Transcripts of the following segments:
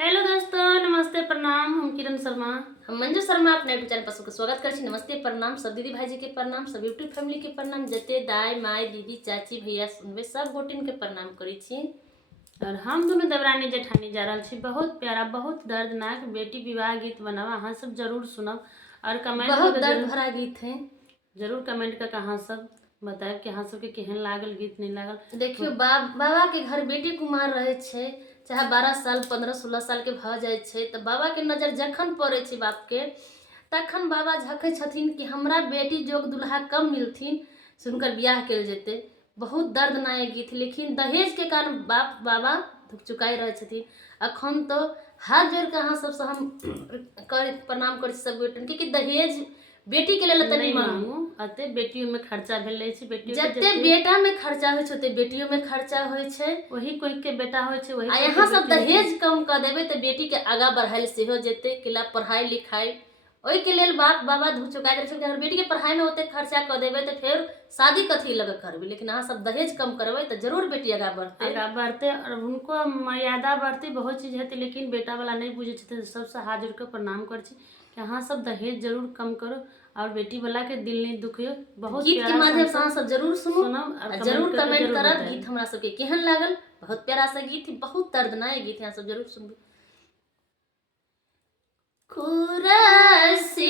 Hello दोस्तों, नमस्ते प्रणाम। हम किरण शर्मा, हम मंजू शर्मा अपने यूट्यूब चैनल पर सबके स्वागत कर छी। नमस्ते प्रणाम सब दीदी भाई जी के प्रणाम, सब यूट्यूब फैमिली के प्रणाम, जते दाई माई दीदी चाची भैया सुनबे सब गोटिन के प्रणाम करी छी। और हम दोनों देवरानी जेठानी जा रहा छी। बहुत प्यारा, बहुत दर्दनाक बेटी विवाह गीत बनावा। हाँ सब जरूर सुनब और कमेंट बहुत करके दर्द भरा गीत है। जरूर कमेंट करके हाँ सब बताए कि हाँ सबके केहन लागल, गीत नहीं लागल। देखियो बाबा के घर बेटी कुमार रहे छे, चाहे 12 साल 15-16 साल के भ जाए छे, तो बाबा के नजर जखन पड़े छे बाप के, तखन बाबा झकै छथिन कि हमरा बेटी जोग दुल्हा कम मिलथिन से हुनकर बियाह कल जेते। बहुत दर्दनायक गीत, लेकिन दहेज के कारण बाबा धुक चुकाई रहे छथिन। अखन तो हाथ जोड़ के अहाँ सबसे हम प्रणाम करै छी सब गोटन के कि दहेज बेटी के लेल तनी मांगू। अते बेटियों में खर्चा भेल रहे छे, बेटियों के जते बेटा में खर्चा होय छे ओते बेटियों में खर्चा होय छे। वही कोई के बेटा होय छे, वही आ यहाँ सब दहेज कम कर देबे तो बेटी के आगा बढ़ाइल सेहो जेते, किला पढ़ाई लिखाई ओई के लेल बाबा धु चुका दे छे। अगर बेटी के पढ़ाई में ओते खर्चा कर देबे तो फिर शादी कथी लगे करबे। लेकिन अहाँ सब दहेज कम करबे तो जरूर बेटी आगा बढ़ते और उनको मर्यादा बढ़ती, बहुत चीज हेती, लेकिन बेटा वाला नहीं बुझे छे। सबसे हाथ जोड़ के प्रणाम कर छी कि अहाँ सब दहेज जरूर कम करो और बेटी वाला के दिल नहीं दुखियो। बहुत गीत के माध्यम से अहाँ सब जरूर सुनो, जरूर कमेंट करब गीत हमरा सबके केहन लागल। बहुत प्यारा सा गीत है, बहुत दर्दनाक गीत है, अहाँ सब जरूर सुनबे। कुरसी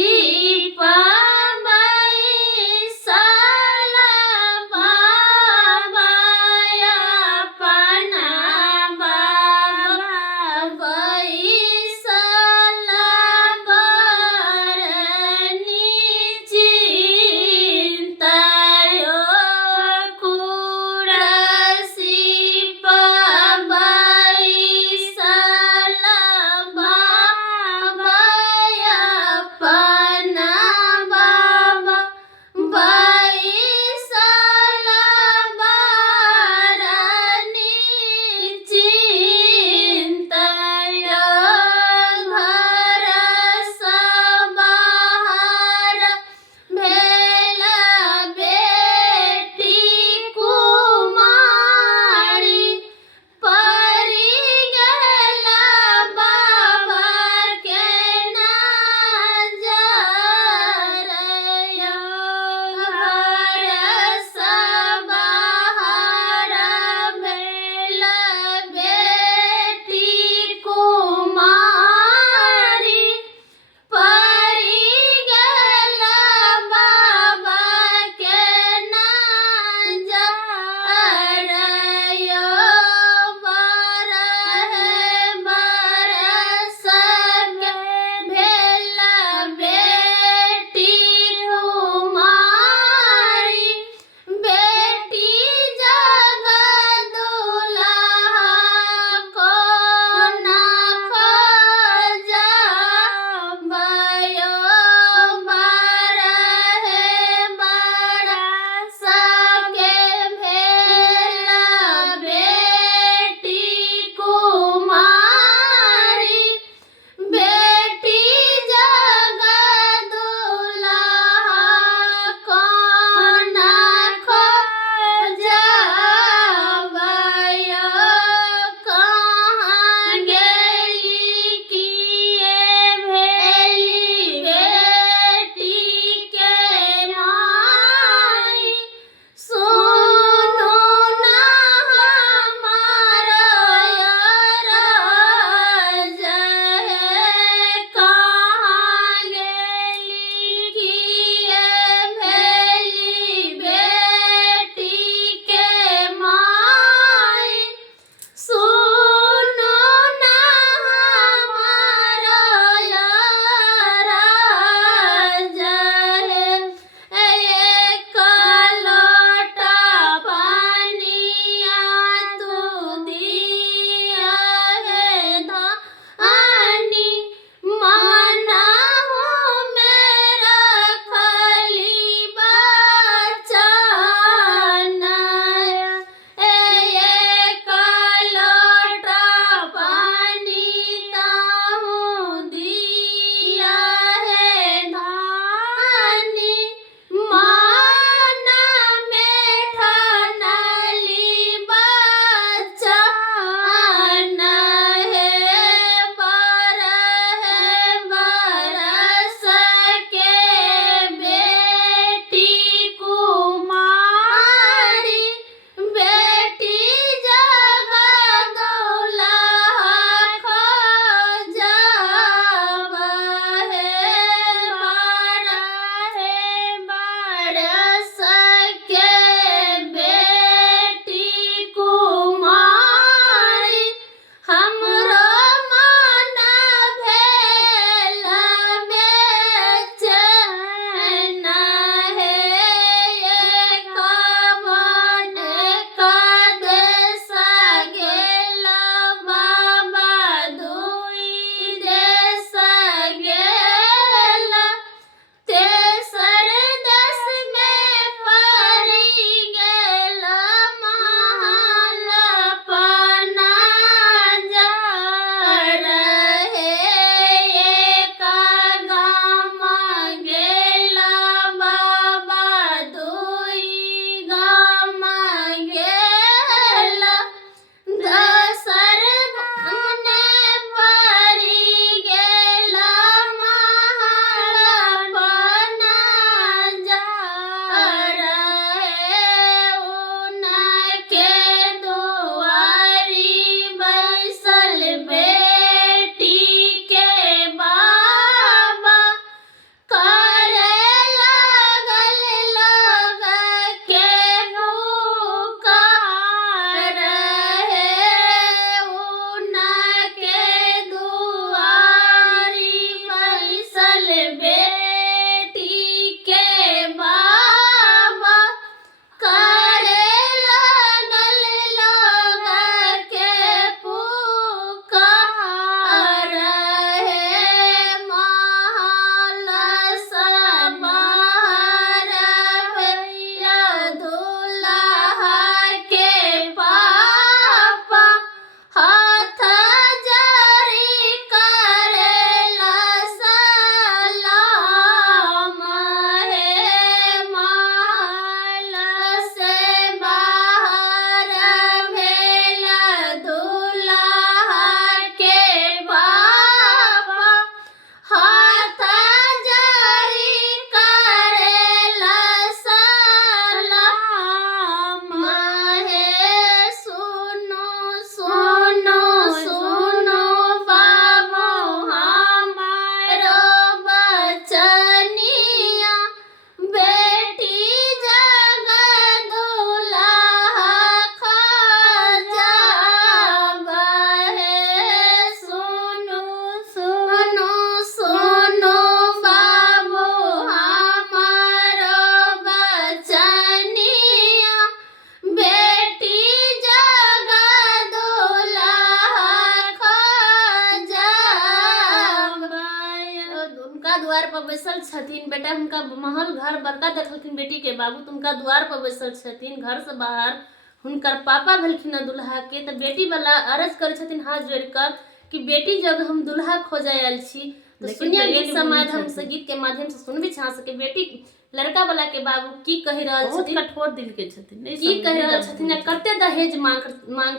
पर बैसल छथिन, बेटा हुनका महल घर बड़का देखलखिन बेटी के बाबू, तो उनका द्वार पर बैसल छथिन, घर से बाहर हुनकर पापा भेलखिन दुल्हा के। तो बेटी वाला अर्ज करे छथिन हाथ जोड़ कर कि बेटी जब हम दुल्हा खोजे आयल छी। तो सुनिए गीत के माध्यम से, गीत के माध्यम से सुनबी छा सके बेटी लड़का वाला के बाबू की कह रहल छथिन, कठोर दिल के छथिन, की कह रहल छथिन, कते दहेज मांग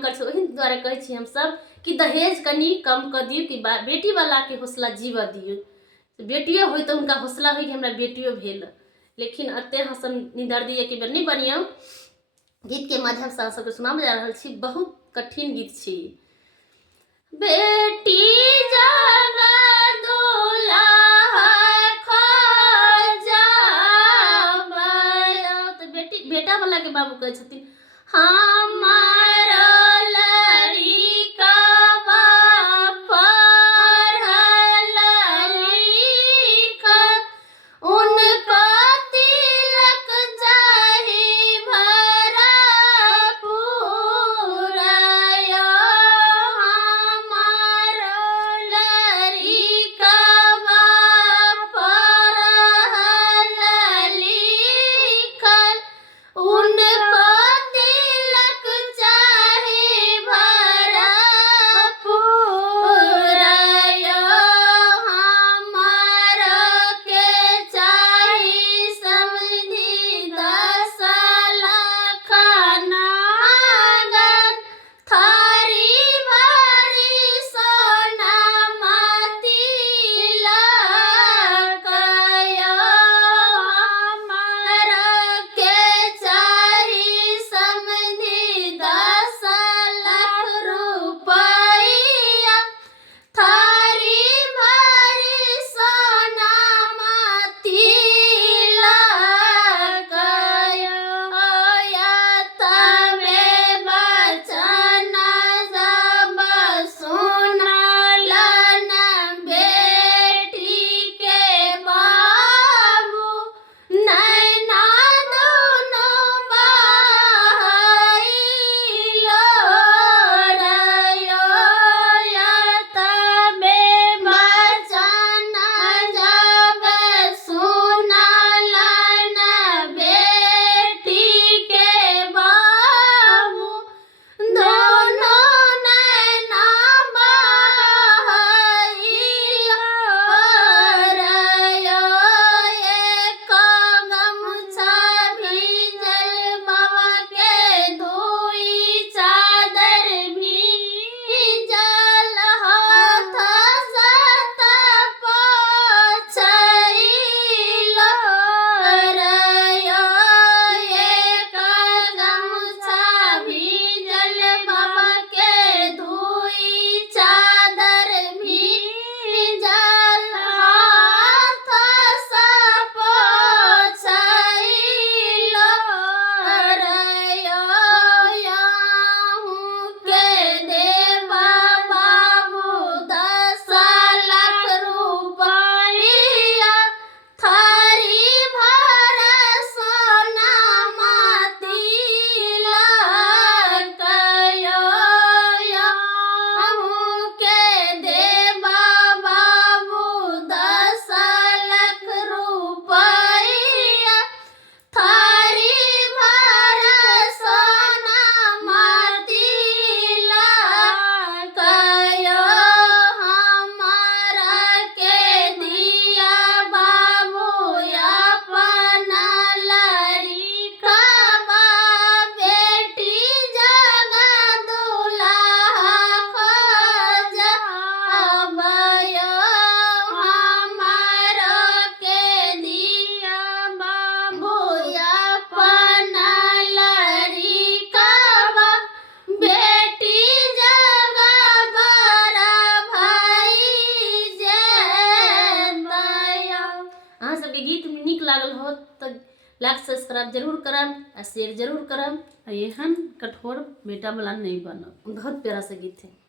कर। ओही द्वारा कहै छी हम सब कि दहेज कनी कम कर दियो, कि बेटी वाला के हौसला जीवा दियो। बेटियो होई तो उनका हौसला होई कि हमरा बेटियो भेल, लेकिन अते हसन निदर्दी के बेर नहीं बनियो। गीत के माध्यम से सबके सुनाब जा रहल छी, बहुत कठिन गीत छी। बेटी जगा दुल्हा तो बेटा वाला के बाबू कहे छथिन हमारा लड़का पढ़ल लिखल, उनका तिलक जाहि भरा पूराया, हमारा लड़का पढ़ल लिखल, उनको तिलक चाहे भरा पूराया, हमारा के चाहे समधि 10 लाख नागन, थारी भरी सोना माती लकाया, हमारा के चाही समधि 10 लाख रुपया, थारी भरी सोना माती लकाया, तबे बचन जब सुनलन बेटी के बाबू, नैना दोनों बहाइल रयो, तबे बचन जब सुनलन बेटी के बाबू, दोनों नैना बहाइल रयो, एक गमछा भीजल बाबा के धोई, चादर भीजल हाथ सत पोंछइल रयो, एक गमछा भीजल बाबा के धोई, चादर भीजल हाथ सत पोंछइल रयो, याहू के देवा बाबू 10 लाख रुपया, थारी भर सोना माती लकाया, याहू के देवा बाबू 10 लाख रुपया, थारी भर सोना माती लकाया, हमारा के दिया बाबू अपना लड़का, बेटी जगा दुल्हा खोज आबयो, हमारा के दिया बाबू अपना लड़का, बेटी जगा बड़ा भाई जेतयो। अहाँ सबके गीत में नीक लागल हो तो लाइक सब्सक्राइब जरूर करब आ शेयर जरूर करब। एहन कठोर बेटा वाला नहीं बनब। बहुत प्यारा सा गीत है।